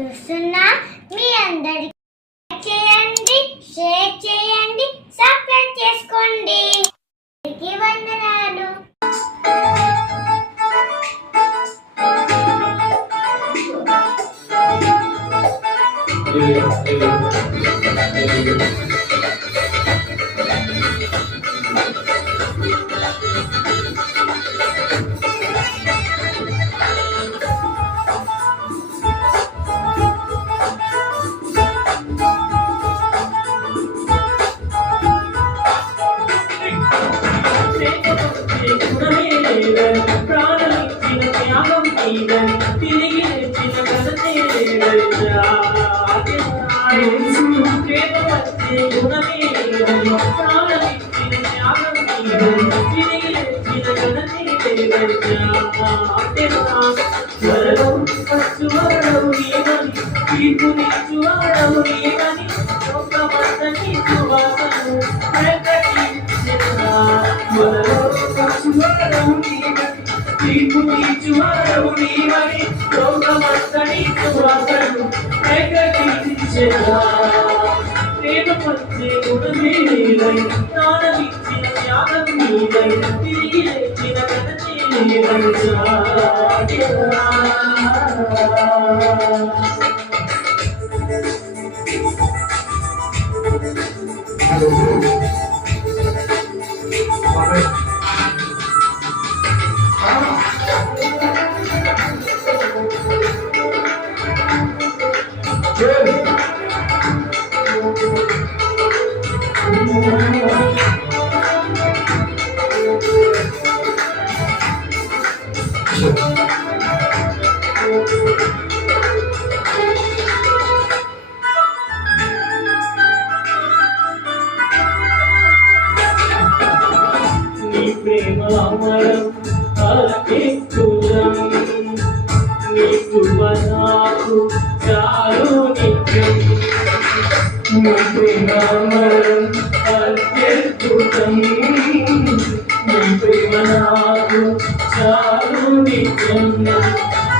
చూస్తున్నా మీ అందరికి చేయండి, షేర్ చేయండి, సబ్స్క్రైబ్ చేసుకోండి. వందనాలు.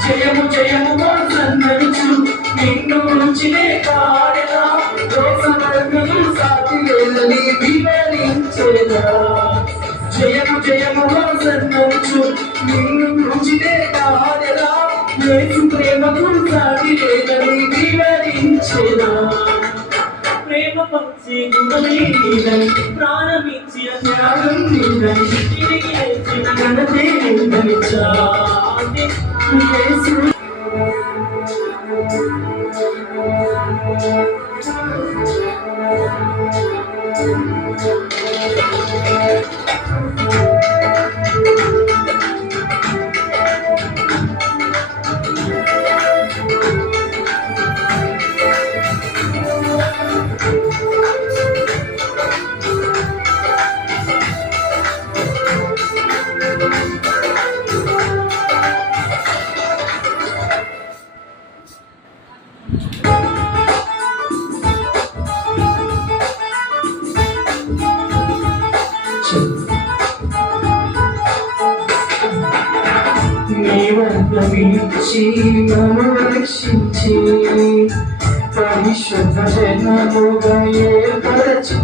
జయము జయము సందర్చు నిన్ను రుచినే పాడేలా రోసవర్గము సాటిలేదని వివరించేలా జయము జయము సందర్చు నిన్ను రుచినే పాడేలా యేసు ప్రేమకు సాటిలేదని వివరించేలా ప్రేమ పక్షి గుణమేదని ప్రాణమిచ్చిన త్యాగం నీదని తిరిగి లేచిన ఘనతే నీదని చాటి యేసు నీవంతమిచ్చి నన్ను రక్షించి పరిశుద్ధ జనముగా ఏర్పరచి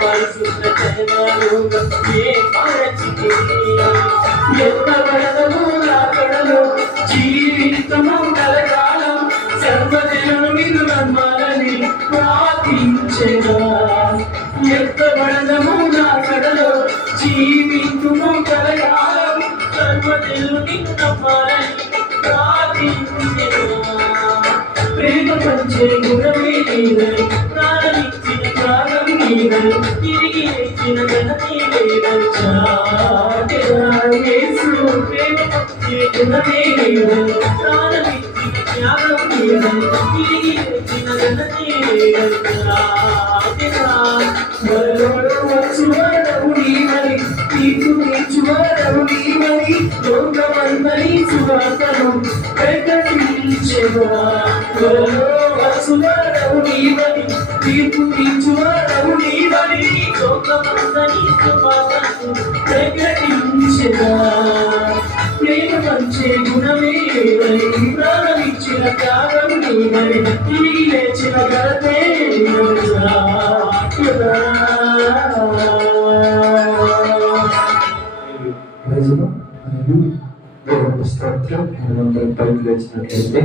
పరిశుద్ధ జనముగా ఏర్పరచి ఎత్తబడము రాకడలో జీవితము కలకాలం సర్వజనులు నిన్ను నమ్మాలని ప్రార్థించెదా ఎత్తబడము నా కడలో జీవితము కలకాలం సర్వజనులు నిన్ను నమ్మాలని ప్రార్థించెదా ప్రేమ పంచే గుణమే నీదని ప్రాణమిచ్చిన త్యాగం నీదని తిరిగి లేచిన ఘనతే లేదని చాటెదా యేసు ప్రేమ పంచే గుణమే నీదని ప్రాణమిచ్చిన త్యాగం నీదని తిరిగి లేచిన ఘనతే లేదని చాటెదా వచ్చువాడవు నీవని తీర్పు తీర్చువాడవు నీవని లోకమంతని సువార్తను ప్రకటించెదా వచ్చువాడవు నీవని తీర్పు తీర్చువాడవు నీవని లోకమంతని సువార్తను ప్రకటించెదా ఇచ్చే గుణమే నీవని ప్రాణమిచ్చిన త్యాగం నీవని తిరిగి లేచిన ఘనతే స్తోత్రం. మనం పైకి లేచినట్లయితే